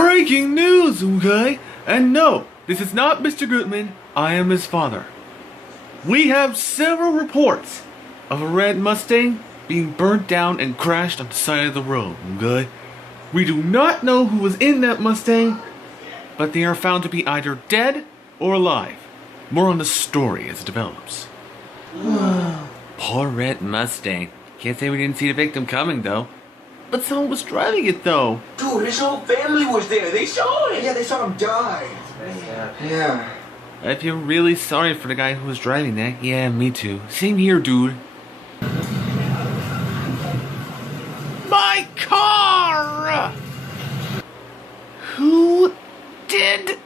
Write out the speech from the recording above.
Breaking news, okay? And no, this is not Mr. Goodman. I am his father. We have several reports of a red Mustang being burnt down and crashed on the side of the road, okay? We do not know who was in that Mustang, but they are found to be either dead or alive. More on the story as it develops. Poor red Mustang. Can't say we didn't see the victim coming, though. But someone was driving it, though. Dude, his whole family was there. They saw it. Yeah, they saw him die. Yeah. I feel really sorry for the guy who was driving that. Yeah, me too. Same here, dude. My car! Who did